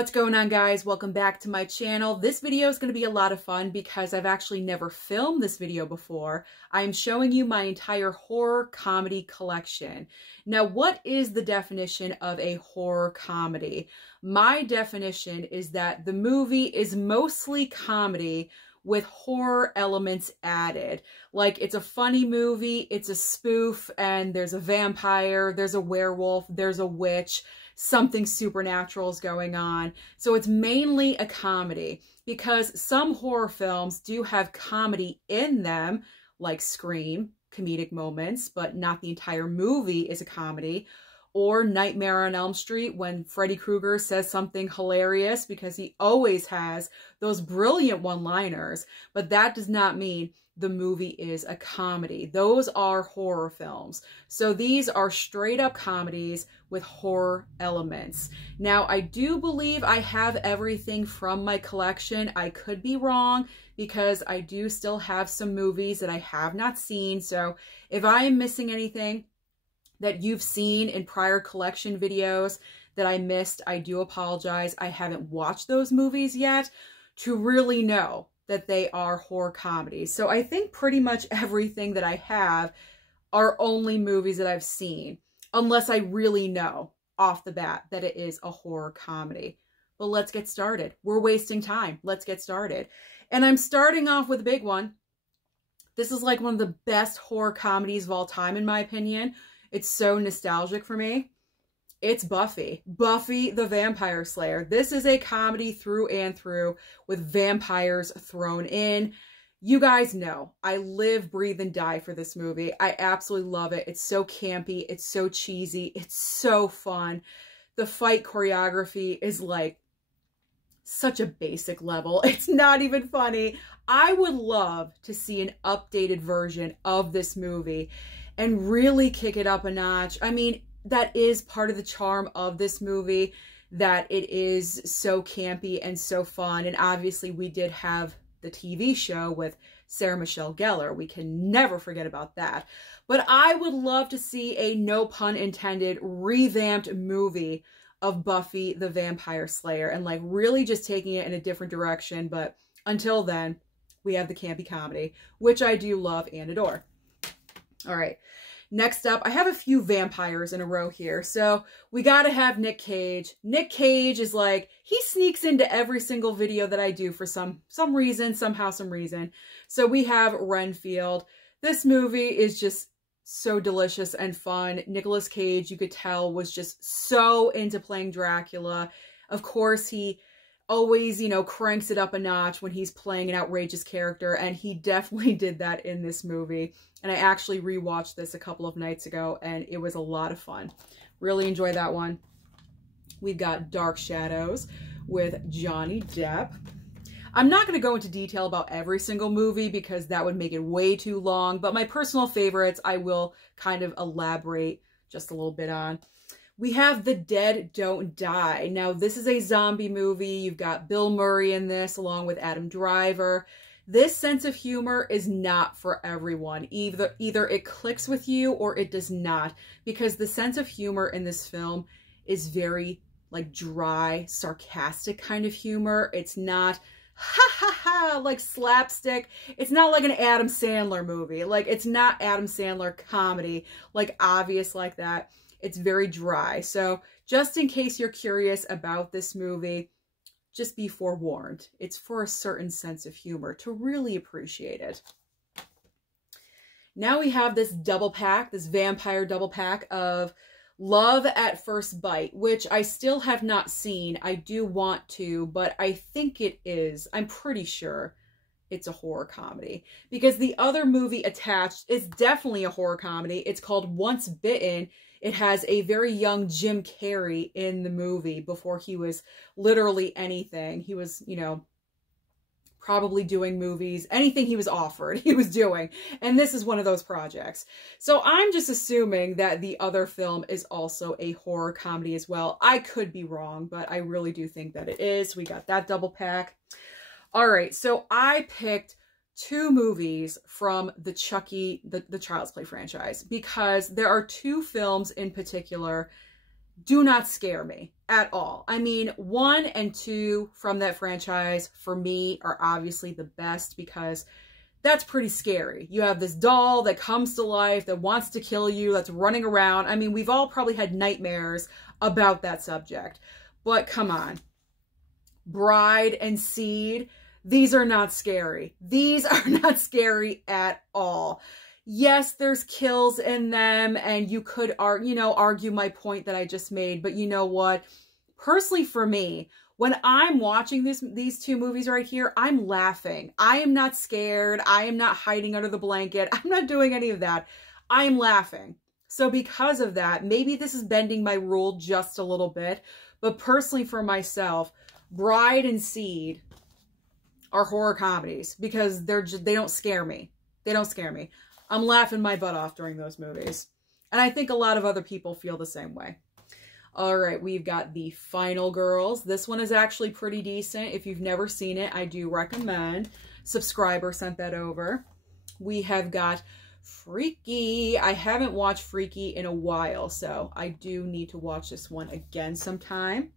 What's going on, guys? Welcome back to my channel. This video is going to be a lot of fun because I've actually never filmed this video before. I'm showing you my entire horror comedy collection. Now, what is the definition of a horror comedy? My definition is that the movie is mostly comedy with horror elements added. Like, it's a funny movie, it's a spoof, and there's a vampire, there's a werewolf, there's a witch, something supernatural is going on. So it's mainly a comedy, because some horror films do have comedy in them, like Scream, comedic moments, but not the entire movie is a comedy. Or Nightmare on Elm Street, when Freddy Krueger says something hilarious, because he always has those brilliant one-liners, but that does not mean the movie is a comedy. Those are horror films. So these are straight up comedies with horror elements. Now, I do believe I have everything from my collection. I could be wrong, because I do still have some movies that I have not seen. So if I am missing anything that you've seen in prior collection videos that I missed, I do apologize. I haven't watched those movies yet to really know that they are horror comedies. So I think pretty much everything that I have are only movies that I've seen, unless I really know off the bat that it is a horror comedy. But let's get started. We're wasting time. Let's get started. And I'm starting off with a big one. This is like one of the best horror comedies of all time, in my opinion. It's so nostalgic for me. It's Buffy. Buffy the Vampire Slayer. This is a comedy through and through with vampires thrown in. You guys know I live, breathe, and die for this movie. I absolutely love it. It's so campy. It's so cheesy. It's so fun. The fight choreography is like such a basic level. It's not even funny. I would love to see an updated version of this movie and really kick it up a notch. I mean, that is part of the charm of this movie, that it is so campy and so fun. And obviously we did have the TV show with Sarah Michelle Gellar. We can never forget about that. But I would love to see a, no pun intended, revamped movie of Buffy the Vampire Slayer, and like really just taking it in a different direction. But until then, we have the campy comedy, which I do love and adore. All right, next up, I have a few vampires in a row here. So we got to have Nick Cage. Nick Cage is like, he sneaks into every single video that I do for some reason, somehow, some reason. So we have Renfield. This movie is just so delicious and fun. Nicolas Cage, you could tell, was just so into playing Dracula. Of course, he always, you know, cranks it up a notch when he's playing an outrageous character, and he definitely did that in this movie. And I actually rewatched this a couple of nights ago, and it was a lot of fun. Really enjoyed that one. We've got Dark Shadows with Johnny Depp. I'm not going to go into detail about every single movie because that would make it way too long, but my personal favorites I will kind of elaborate just a little bit on. We have The Dead Don't Die. Now, this is a zombie movie. You've got Bill Murray in this along with Adam Driver. This sense of humor is not for everyone. Either it clicks with you or it does not, because the sense of humor in this film is very like dry, sarcastic kind of humor. It's not ha ha ha like slapstick. It's not like an Adam Sandler movie. Like, it's not Adam Sandler comedy, like obvious like that. It's very dry. So just in case you're curious about this movie, just be forewarned. It's for a certain sense of humor to really appreciate it. Now we have this double pack, this vampire double pack of Love at First Bite, which I still have not seen. I do want to, but I think it is. I'm pretty sure it's a horror comedy, because the other movie attached is definitely a horror comedy. It's called Once Bitten. It has a very young Jim Carrey in the movie before he was literally anything. He was, you know, probably doing movies. Anything he was offered, he was doing. And this is one of those projects. So I'm just assuming that the other film is also a horror comedy as well. I could be wrong, but I really do think that it is. We got that double pack. All right, so I picked two movies from the Chucky, the Child's Play franchise, because there are two films in particular do not scare me at all. I mean, 1 and 2 from that franchise for me are obviously the best because that's pretty scary. You have this doll that comes to life, that wants to kill you, that's running around. I mean, we've all probably had nightmares about that subject. But come on. Bride and Seed, these are not scary. These are not scary at all. Yes, there's kills in them, and you could argue my point that I just made, but you know what? Personally for me, when I'm watching these 2 movies right here, I'm laughing. I am not scared. I am not hiding under the blanket. I'm not doing any of that. I am laughing. So because of that, maybe this is bending my rule just a little bit, but personally for myself, Bride and Seed are horror comedies because they don't scare me. They don't scare me. I'm laughing my butt off during those movies. And I think a lot of other people feel the same way. All right, we've got The Final Girls. This one is actually pretty decent. If you've never seen it, I do recommend. Subscriber sent that over. We have got Freaky. I haven't watched Freaky in a while, so I do need to watch this one again sometime.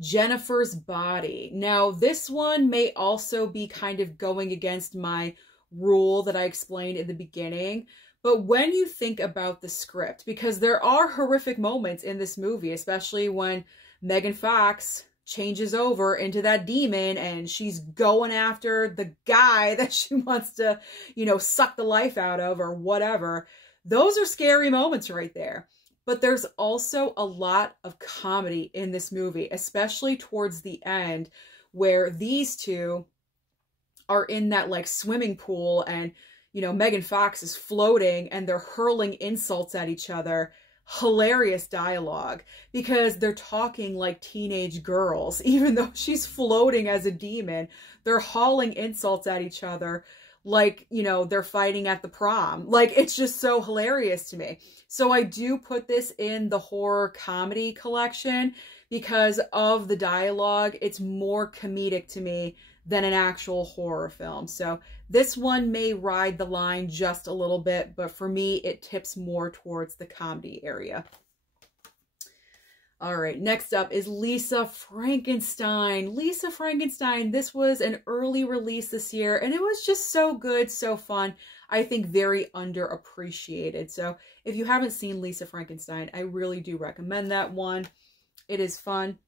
Jennifer's Body. Now, this one may also be kind of going against my rule that I explained in the beginning, but when you think about the script, because there are horrific moments in this movie, especially when Megan Fox changes over into that demon and she's going after the guy that she wants to, suck the life out of or whatever. Those are scary moments right there. But there's also a lot of comedy in this movie, especially towards the end where these 2 are in that like swimming pool and, Megan Fox is floating and they're hurling insults at each other. Hilarious dialogue because they're talking like teenage girls. Even though she's floating as a demon, they're hauling insults at each other like, they're fighting at the prom. Like, it's just so hilarious to me. So I do put this in the horror comedy collection because of the dialogue. It's more comedic to me than an actual horror film. So this one may ride the line just a little bit, but for me, it tips more towards the comedy area. All right, next up is Lisa Frankenstein. Lisa Frankenstein, this was an early release this year, and it was just so good, so fun. I think very underappreciated. So if you haven't seen Lisa Frankenstein, I really do recommend that one. It is fun.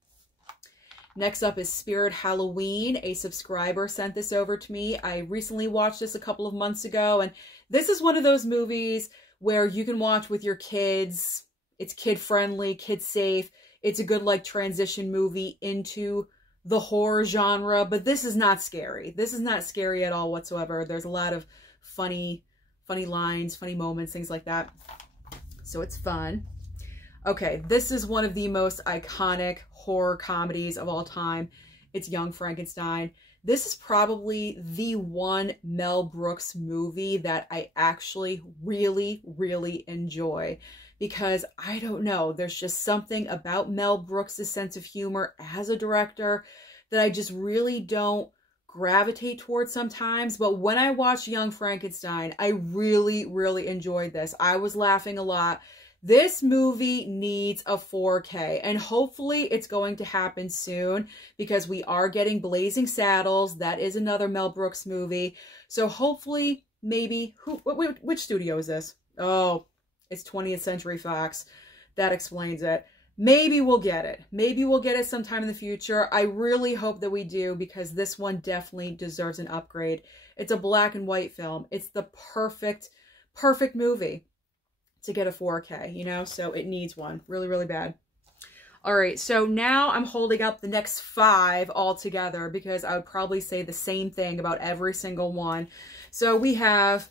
Next up is Spirit Halloween. A subscriber sent this over to me. I recently watched this a couple of months ago, and this is one of those movies where you can watch with your kids. It's kid-friendly, kid-safe. It's a good, like, transition movie into the horror genre, but this is not scary. This is not scary at all whatsoever. There's a lot of funny lines, funny moments, things like that. So it's fun. Okay, this is one of the most iconic horror comedies of all time. It's Young Frankenstein. This is probably the one Mel Brooks movie that I actually really, really enjoy. Because, I don't know, there's just something about Mel Brooks' sense of humor as a director that I just really don't gravitate towards sometimes. But when I watched Young Frankenstein, I really, really enjoyed this. I was laughing a lot. This movie needs a 4K, and hopefully it's going to happen soon because we are getting Blazing Saddles. That is another Mel Brooks movie. So hopefully, maybe, which studio is this? Oh, it's 20th Century Fox. That explains it. Maybe we'll get it. Maybe we'll get it sometime in the future. I really hope that we do because this one definitely deserves an upgrade. It's a black and white film. It's the perfect movie to get a 4K, you know? So it needs one really, really bad. All right, so now I'm holding up the next 5 all together because I would probably say the same thing about every single one. So we have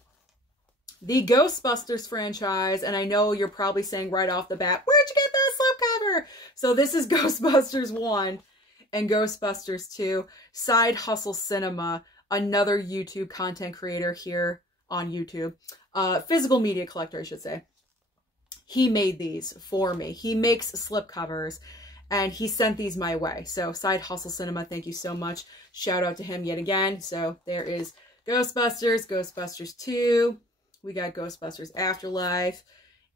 the Ghostbusters franchise, and I know you're probably saying right off the bat, where'd you get that slipcover? So this is Ghostbusters 1 and Ghostbusters 2. Side Hustle Cinema, another YouTube content creator here on YouTube. Physical media collector, I should say. He made these for me. He makes slipcovers, and he sent these my way. So Side Hustle Cinema, thank you so much. Shout out to him yet again. So there is Ghostbusters, Ghostbusters 2. We got Ghostbusters Afterlife,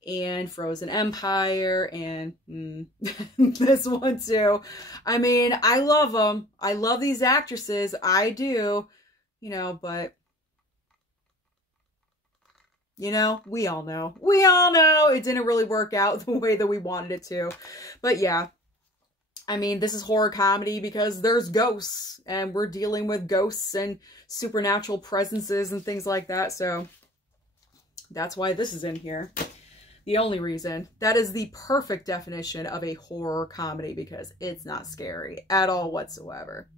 and Frozen Empire, and this one too. I mean, I love them. I love these actresses. I do, you know, but, you know, we all know. We all know it didn't really work out the way that we wanted it to. But yeah, I mean, this is horror comedy because there's ghosts, and we're dealing with ghosts and supernatural presences and things like that. So that's why this is in here. The only reason. That is the perfect definition of a horror comedy because it's not scary at all whatsoever.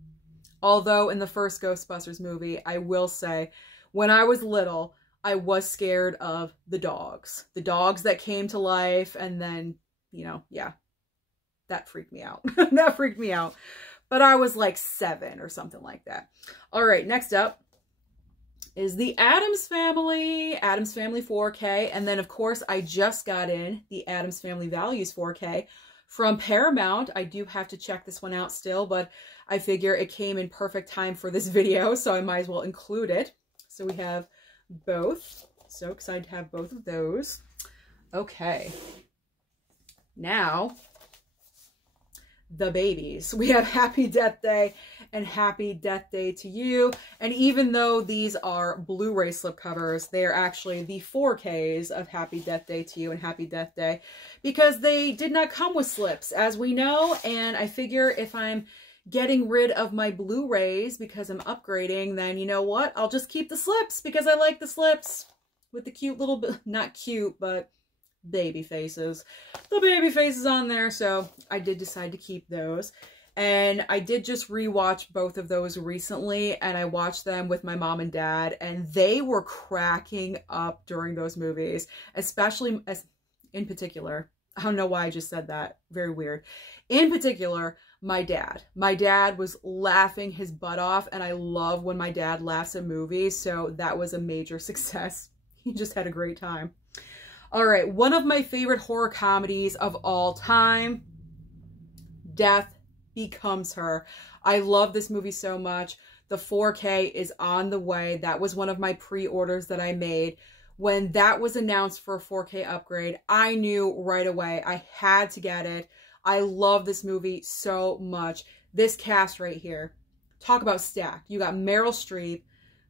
Although in the first Ghostbusters movie, I will say, when I was little, I was scared of the dogs. The dogs that came to life, and then, you know, yeah, that freaked me out. That freaked me out. But I was like 7 or something like that. All right, next up is the Addams Family 4K. And then, of course, I just got in the Addams Family Values 4K from Paramount. I do have to check this one out still, but I figure it came in perfect time for this video, so I might as well include it. So we have both. So excited to have both of those. Okay. Now, the babies. We have Happy Death Day and Happy Death Day to You. And even though these are Blu-ray slipcovers, they are actually the 4Ks of Happy Death Day to You and Happy Death Day because they did not come with slips, as we know. And I figure if I'm getting rid of my Blu-rays because I'm upgrading, then you know what? I'll just keep the slips because I like the slips with the cute little, not cute, but baby faces. The baby faces on there, so I did decide to keep those. And I did just rewatch both of those recently, and I watched them with my mom and dad, and they were cracking up during those movies, especially in particular. I don't know why I just said that. Very weird. In particular, my dad. My dad was laughing his butt off, and I love when my dad laughs at movies, so that was a major success. He just had a great time. All right, one of my favorite horror comedies of all time, Death Becomes Her. I love this movie so much. The 4K is on the way. That was one of my pre-orders that I made. When that was announced for a 4K upgrade, I knew right away I had to get it. I love this movie so much. This cast right here, talk about stacked. You got Meryl Streep,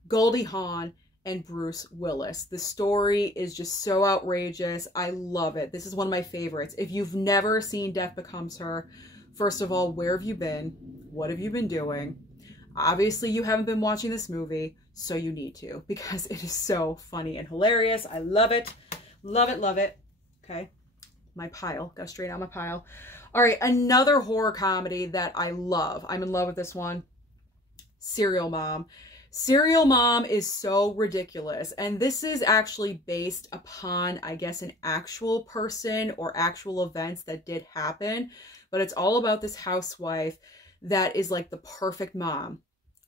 Goldie Hawn, and Bruce Willis. The story is just so outrageous. I love it. This is one of my favorites. If you've never seen Death Becomes Her, first of all, where have you been? What have you been doing? Obviously, you haven't been watching this movie, so you need to because it is so funny and hilarious. I love it. Love it, love it. Okay, my pile. Got to straighten out my pile. All right, another horror comedy that I love. I'm in love with this one. Serial Mom. Serial Mom is so ridiculous, and this is actually based upon, I guess, an actual person or actual events that did happen, but it's all about this housewife that is like the perfect mom.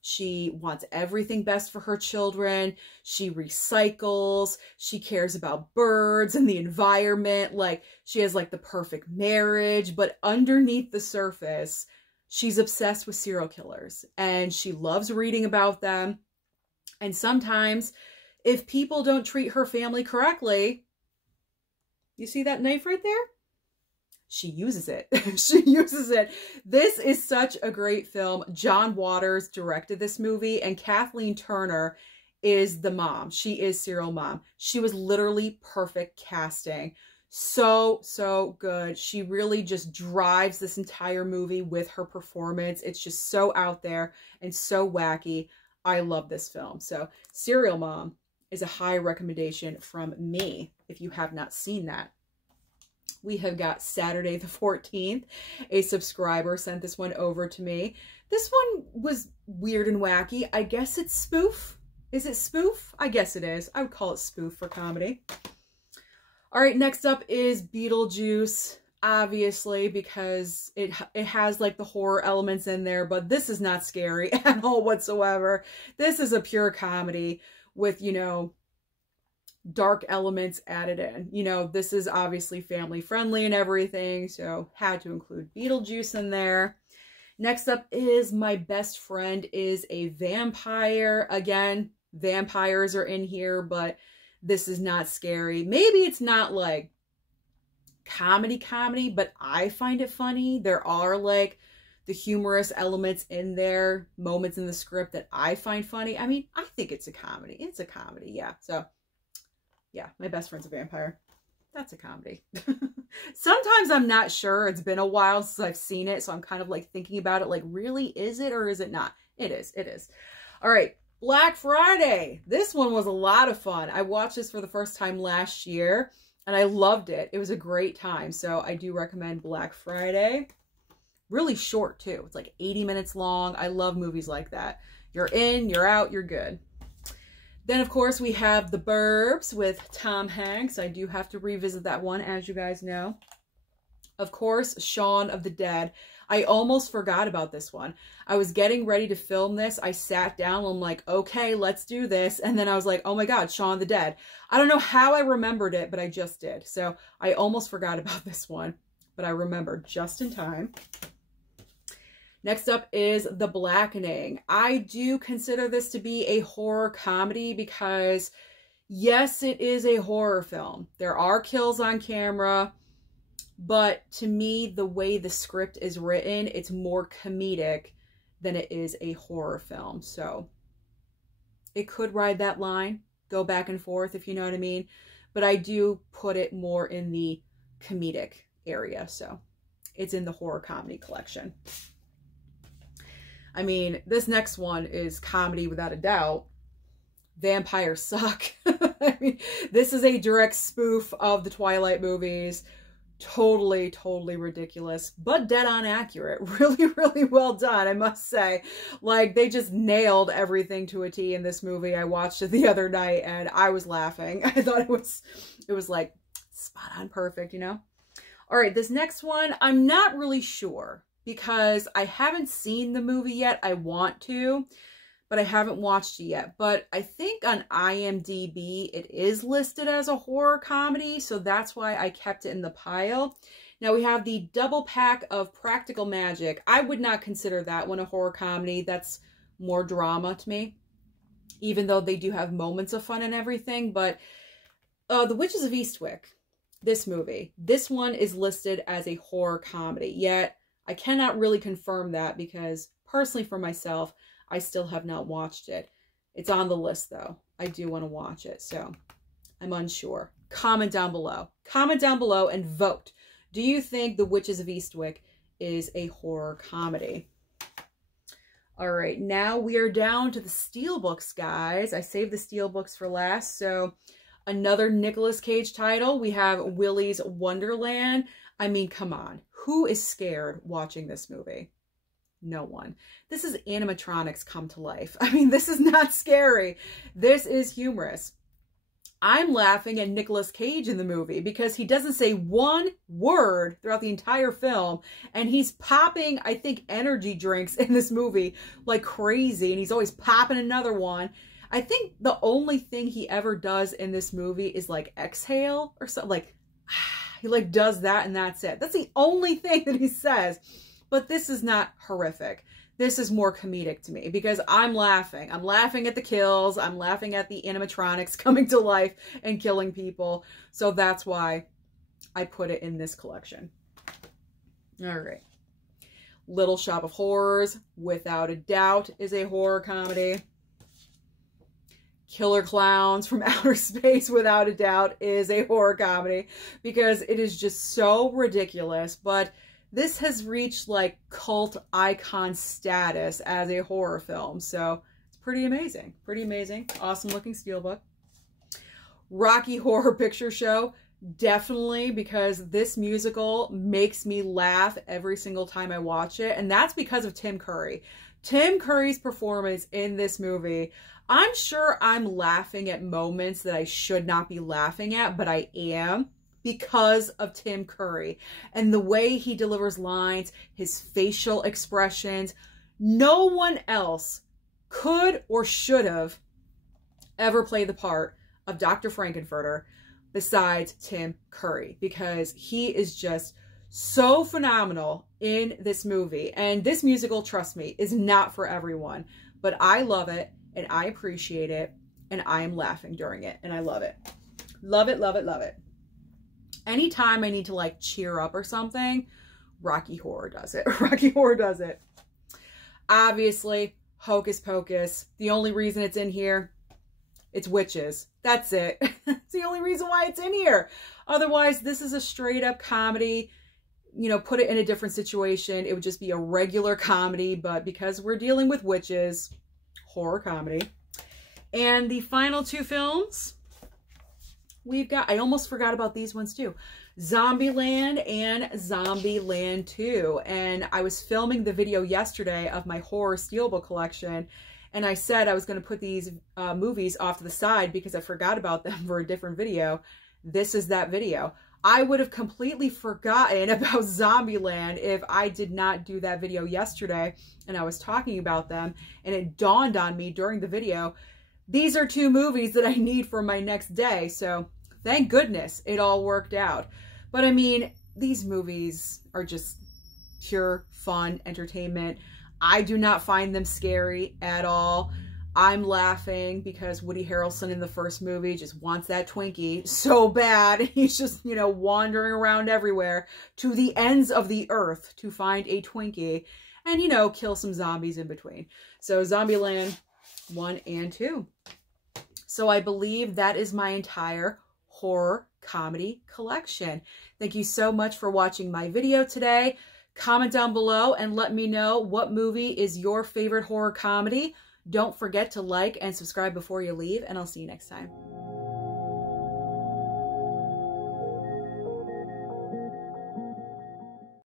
She wants everything best for her children. She recycles. She cares about birds and the environment. Like, she has like the perfect marriage, but underneath the surface, she's obsessed with serial killers and she loves reading about them. And sometimes if people don't treat her family correctly, you see that knife right there? She uses it. She uses it. This is such a great film. John Waters directed this movie, and Kathleen Turner is the mom. She is Serial Mom. She was literally perfect casting. So, so good. She really just drives this entire movie with her performance. It's just so out there and so wacky. I love this film. So Serial Mom is a high recommendation from me if you have not seen that. We have got Saturday the 14th. A subscriber sent this one over to me. This one was weird and wacky. I guess it's spoof. Is it spoof? I guess it is. I would call it spoof for comedy. All right, next up is Beetlejuice, obviously, because it has like the horror elements in there, but this is not scary at all whatsoever. This is a pure comedy with, you know, dark elements added in. You know, this is obviously family friendly and everything, so had to include Beetlejuice in there. Next up is My Best Friend is a Vampire. Again, vampires are in here, but this is not scary. Maybe it's not like comedy, but I find it funny. There are like the humorous elements in there, moments in the script that I find funny. I mean, I think it's a comedy. It's a comedy, yeah. So, yeah, My Best Friend's a Vampire. That's a comedy. Sometimes I'm not sure. It's been a while since I've seen it, so I'm kind of like thinking about it like, really, is it or is it not? It is. It is. All right. Black Friday. This one was a lot of fun. I watched this for the first time last year, and I loved it. It was a great time, so I do recommend Black Friday. Really short, too. It's like 80 minutes long. I love movies like that. You're in, you're out, you're good. Then, of course, we have The Burbs with Tom Hanks. I do have to revisit that one, as you guys know. Of course, Shaun of the Dead. I almost forgot about this one. I was getting ready to film this. I sat down. I'm like, okay, let's do this. And then I was like, oh my God, Shaun of the Dead. I don't know how I remembered it, but I just did. So I almost forgot about this one, but I remembered just in time. Next up is The Blackening. I do consider this to be a horror comedy because, yes, it is a horror film. There are kills on camera, but to me, the way the script is written, it's more comedic than it is a horror film. So it could ride that line, go back and forth, if you know what I mean. But I do put it more in the comedic area. So it's in the horror comedy collection. I mean, this next one is comedy without a doubt. Vampires Suck. I mean, this is a direct spoof of the Twilight movies. Totally, totally ridiculous, but dead on accurate. Really, really well done, I must say. Like, they just nailed everything to a T in this movie. I watched it the other night and I was laughing. I thought it was like spot on perfect, you know? All right, this next one, I'm not really sure because I haven't seen the movie yet. I want to, but I haven't watched it yet. But I think on IMDb, it is listed as a horror comedy, so that's why I kept it in the pile. Now we have the double pack of Practical Magic. I would not consider that one a horror comedy. That's more drama to me, even though they do have moments of fun and everything. But The Witches of Eastwick, this movie, this one is listed as a horror comedy, yet I cannot really confirm that because personally for myself, I still have not watched it. It's on the list though. I do want to watch it, so I'm unsure. Comment down below. Comment down below and vote. Do you think The Witches of Eastwick is a horror comedy? All right, now we are down to the steelbooks, guys. I saved the steelbooks for last, so another Nicolas Cage title. We have Willy's Wonderland. I mean, come on. Who is scared watching this movie? No one. This is animatronics come to life. I mean, this is not scary. This is humorous. I'm laughing at Nicolas Cage in the movie because he doesn't say one word throughout the entire film, and he's popping, I think, energy drinks in this movie like crazy, and he's always popping another one. I think the only thing he ever does in this movie is like exhale or something, like he like does that and that's it. That's the only thing that he says. But this is not horrific. This is more comedic to me because I'm laughing. I'm laughing at the kills. I'm laughing at the animatronics coming to life and killing people. So that's why I put it in this collection. All right. Little Shop of Horrors, without a doubt, is a horror comedy. Killer Clowns from Outer Space, without a doubt, is a horror comedy because it is just so ridiculous. But this has reached like cult icon status as a horror film. So it's pretty amazing. Pretty amazing. Awesome looking steelbook. Rocky Horror Picture Show. Definitely, because this musical makes me laugh every single time I watch it. And that's because of Tim Curry. Tim Curry's performance in this movie. I'm sure I'm laughing at moments that I should not be laughing at, but I am because of Tim Curry and the way he delivers lines, his facial expressions. No one else could or should have ever played the part of Dr. Frankenfurter besides Tim Curry, because he is just so phenomenal in this movie. And this musical, trust me, is not for everyone, but I love it and I appreciate it and I am laughing during it and I love it. Love it, love it, love it. anytime I need to like cheer up or something, Rocky Horror does it. Rocky Horror does it. Obviously, Hocus Pocus. The only reason it's in here, it's witches. That's it. It's the only reason why it's in here. Otherwise, this is a straight up comedy. You know, put it in a different situation, it would just be a regular comedy, but because we're dealing with witches, horror comedy. And the final two films, we've got, I almost forgot about these ones too, Zombieland and Zombieland 2. And I was filming the video yesterday of my horror steelbook collection, and I said I was going to put these movies off to the side because I forgot about them for a different video. This is that video. I would have completely forgotten about Zombieland if I did not do that video yesterday and I was talking about them, and it dawned on me during the video, these are two movies that I need for my next day. So thank goodness it all worked out. But I mean, these movies are just pure fun entertainment. I do not find them scary at all. I'm laughing because Woody Harrelson in the first movie just wants that Twinkie so bad. He's just, you know, wandering around everywhere to the ends of the earth to find a Twinkie and, you know, kill some zombies in between. So Zombieland 1 and 2. So I believe that is my entire horror comedy collection. Thank you so much for watching my video today. Comment down below and let me know what movie is your favorite horror comedy. Don't forget to like and subscribe before you leave, and I'll see you next time.